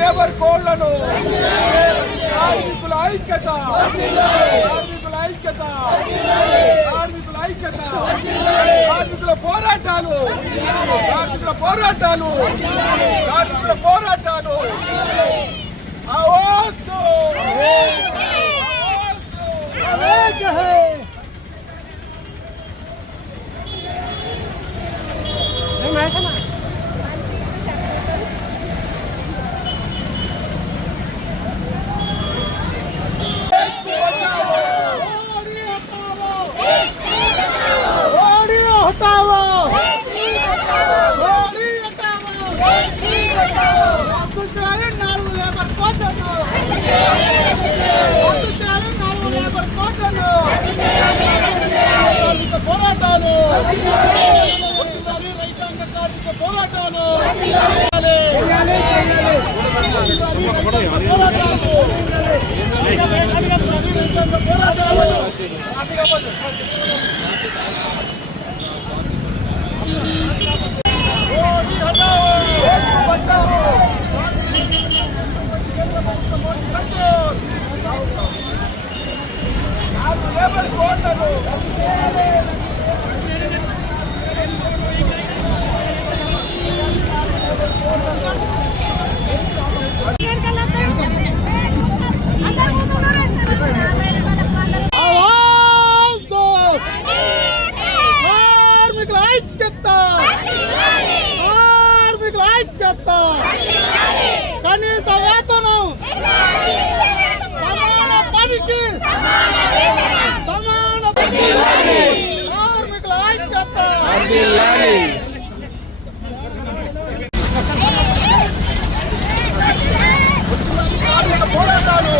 Labour కోడ్లను కార్మికుల ఐక్యత కార్మికుల పోరాటాలు కనీస వేతనం సమాన పనికి సమాన కార్మికుల ఐక్యత పోరాటాలు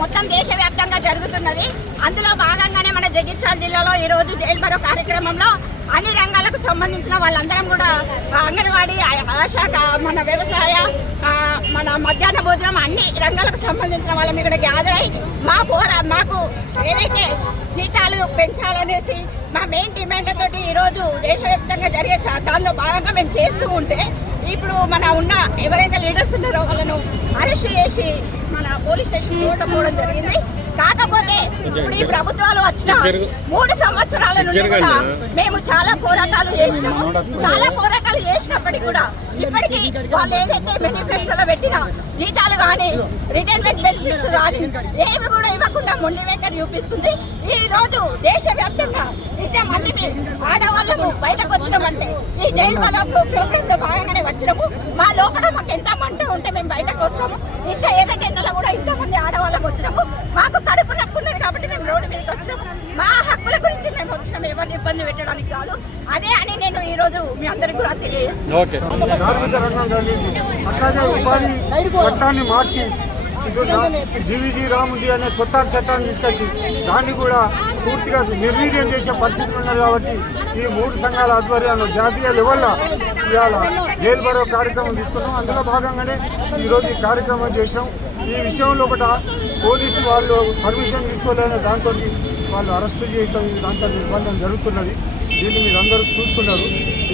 మొత్తం దేశవ్యాప్తంగా జరుగుతున్నది. అందులో భాగంగానే మన జగిత్యాల జిల్లాలో ఈరోజు జైలు భరో కార్యక్రమంలో అన్ని రంగాలకు సంబంధించిన వాళ్ళందరం కూడా అంగన్వాడీ, ఆశా, మన వ్యవసాయ, మన మధ్యాహ్న భోజనం అన్ని రంగాలకు సంబంధించిన వాళ్ళం ఇక్కడ గ్యాదర్ అయ్యి మాకు ఏదైతే జీతాలు పెంచాలనేసి మా మెయిన్ డిమాండ్లతోటి ఈరోజు దేశవ్యాప్తంగా జరిగే దానిలో భాగంగా మేము చేస్తూ ఉంటే ఇప్పుడు మన ఉన్న ఎవరైతే లీడర్స్ ఉన్నారో వాళ్ళను అరెస్ట్ చేసి మన పోలీస్ స్టేషన్ తీసుకుపోవడం జరిగింది. కాకపోతే ఇప్పుడు ఈ ప్రభుత్వాలు వచ్చిన 3 సంవత్సరాల నుండి కూడా మేము చాలా పోరాటాలు చేసినప్పటికీ కూడా ఇప్పటికీ వాళ్ళు ఏదైతే మేనిఫెస్టోలో పెట్టిన జీతాలు కానీ రిటైర్మెంట్ బెనిఫిట్స్ కానీ ఏమి కూడా ఇవ్వకుండా మొండి వైఖరి చూపిస్తుంది. ఈ రోజు దేశవ్యాప్తంగా ఇంతమంది ఆడవాళ్ళము బయటకు వచ్చినామంటే ఈ జైలు భరో ప్రోగ్రామ్ లో భాగంగానే వచ్చినాము. మా లోపల మాకు ఎంత మంట ఉంటే మేము బయటకు వస్తాము. ఇంత ఎర్రటెండలో కూడా ఇంతమంది ఆడవాళ్ళం వచ్చినాము. మాకు కడుపు నొప్పున్నది కాబట్టి మేము రోడ్డు మీదకి వచ్చినాము. మా హక్కుల గురించి మేము వచ్చినాము, ఎవరిని ఇబ్బంది పెట్టడానికి కాదు. అదే అని నేను ఈ రోజు మీ అందరికి కూడా తెలియజేస్తున్నాను. కార్మిక రంగం కలిగింది, అట్లాగే ఉపాధి చట్టాన్ని మార్చి జీవీజీ రాముజీ అనే కొత్త చట్టాన్ని తీసుకొచ్చి దాన్ని కూడా పూర్తిగా నిర్వీర్యం చేసే పరిస్థితులు ఉన్నారు. కాబట్టి ఈ 3 సంఘాల ఆధ్వర్యంలో జాతీయ లెవెల్లో ఇవాళ జైలు భరో కార్యక్రమం తీసుకున్నాం. అందులో భాగంగానే ఈరోజు ఈ కార్యక్రమం చేసాం. ఈ విషయంలో పోలీసు వాళ్ళు పర్మిషన్ తీసుకోలేని దాంతో వాళ్ళు అరెస్టు చేయటం, దాంతో నిర్బంధం జరుగుతున్నది. దీన్ని మీరు అందరూ చూస్తున్నారు.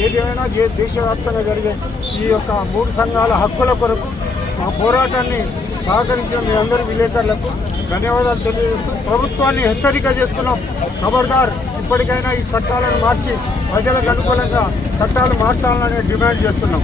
ఏదేమైనా దేశవ్యాప్తంగా జరిగే ఈ యొక్క 3 సంఘాల హక్కుల కొరకు మా పోరాటాన్ని సహకరించిన మీ అందరి విలేకరులకు ధన్యవాదాలు తెలియజేస్తూ ప్రభుత్వాన్ని హెచ్చరిక చేస్తున్నాం. ఖబర్దార్, ఇప్పటికైనా ఈ చట్టాలను మార్చి ప్రజలకు అనుకూలంగా చట్టాలు మార్చాలని డిమాండ్ చేస్తున్నాం.